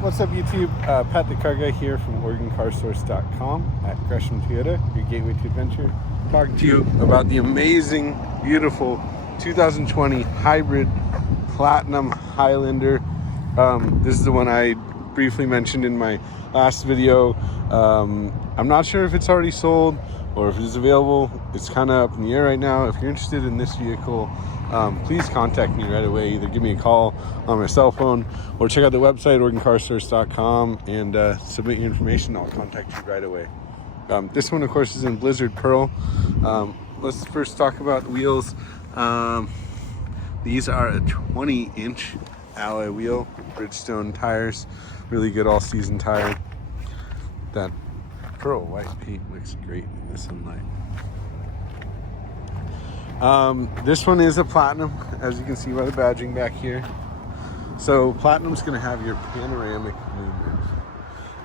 What's up YouTube? Pat the Car Guy here from OregonCarSource.com at Gresham Toyota, your gateway to adventure. Talking to you about the amazing, beautiful 2020 hybrid Platinum Highlander. This is the one I briefly mentioned in my last video. I'm not sure if it's already sold or if it's available. It's kind of up in the air right now. If you're interested in this vehicle, please contact me right away. Either give me a call on my cell phone or check out the website, OregonCarSource.com, and submit your information. I'll contact you right away. This one, of course, is in Blizzard Pearl. Let's first talk about wheels. These are a 20-inch alloy wheel, Bridgestone tires, really good all-season tire. That pearl white paint looks great in the sunlight. This one is a Platinum, as you can see by the badging back here. So Platinum's going to have your panoramic moonroof,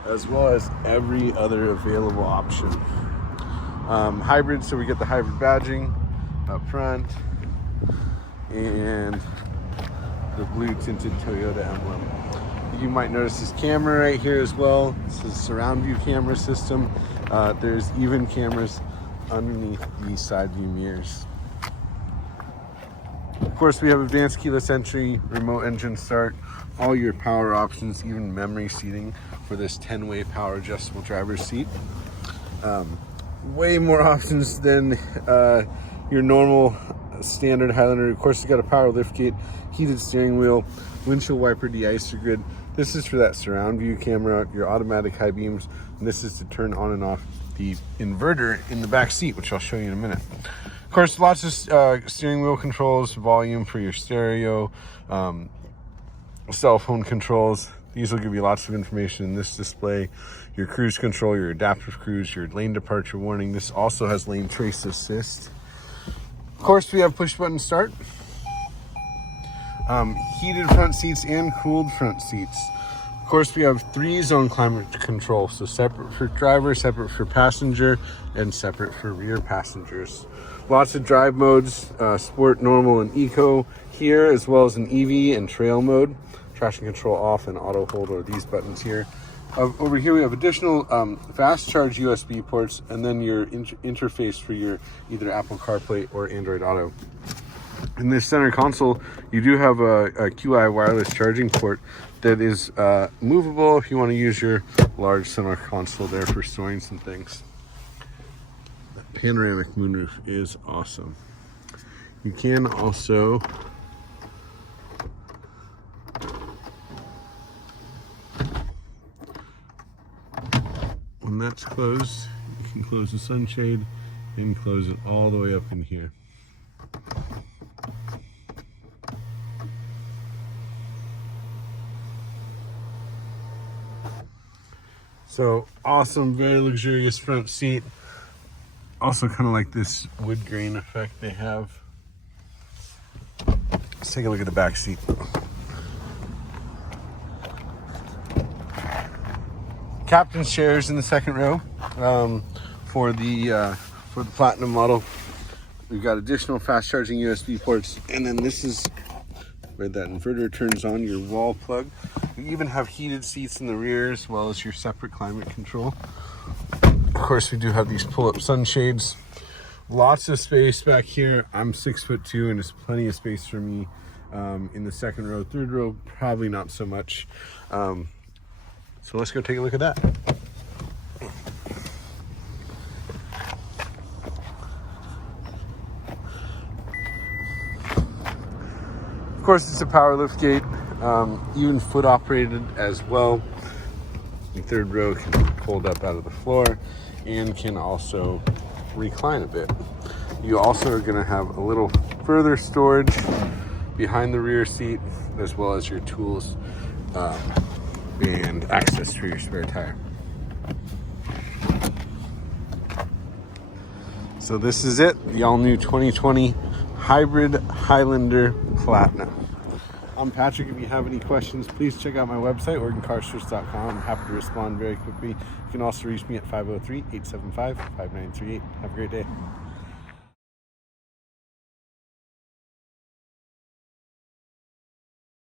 as well as every other available option. Hybrid, so we get the hybrid badging up front and the blue tinted Toyota emblem. You might notice this camera right here as well. This is a surround view camera system. There's even cameras underneath the side view mirrors. Of course, we have advanced keyless entry, remote engine start, all your power options, even memory seating for this 10-way power adjustable driver's seat. Way more options than your normal standard Highlander. Of course, you got a power liftgate, heated steering wheel, windshield wiper de-icer grid. This is for that surround view camera, your automatic high beams, and this is to turn on and off the inverter in the back seat, which I'll show you in a minute. Of course, lots of steering wheel controls, volume for your stereo, cell phone controls. These will give you lots of information in this display. Your cruise control, your adaptive cruise, your lane departure warning. This also has lane trace assist. Of course, we have push button start. Heated front seats and cooled front seats. Of course, we have 3-zone climate control, so separate for driver, separate for passenger, and separate for rear passengers. Lots of drive modes, sport, normal, and eco here, as well as an EV and trail mode. Traction control off and auto hold are these buttons here. Over here we have additional fast charge USB ports, and then your interface for your either Apple CarPlay or Android Auto. In this center console, you do have a QI wireless charging port that is movable if you want to use your large center console there for storing some things. The panoramic moonroof is awesome. You can also when that's closed, you can close the sunshade and close it all the way up in here. So awesome, very luxurious front seat. Also kind of like this wood grain effect they have. Let's take a look at the back seat. Captain's chairs in the second row for the Platinum model. We've got additional fast charging USB ports, and then this is where that inverter turns on, your wall plug. You even have heated seats in the rear as well as your separate climate control. Of course, we do have these pull-up sunshades. Lots of space back here. I'm 6'2", and there's plenty of space for me in the second row. Third row, probably not so much. So let's go take a look at that. Of course, it's a power liftgate, even foot operated as well. The third row can fold up out of the floor and can also recline a bit. You also are going to have a little further storage behind the rear seat, as well as your tools and access for your spare tire. So this is it, the all-new 2020 hybrid Highlander Platinum. I'm Patrick. If you have any questions, please check out my website, OregonCarSource.com. I'm happy to respond very quickly. You can also reach me at 503-875-5938. Have a great day.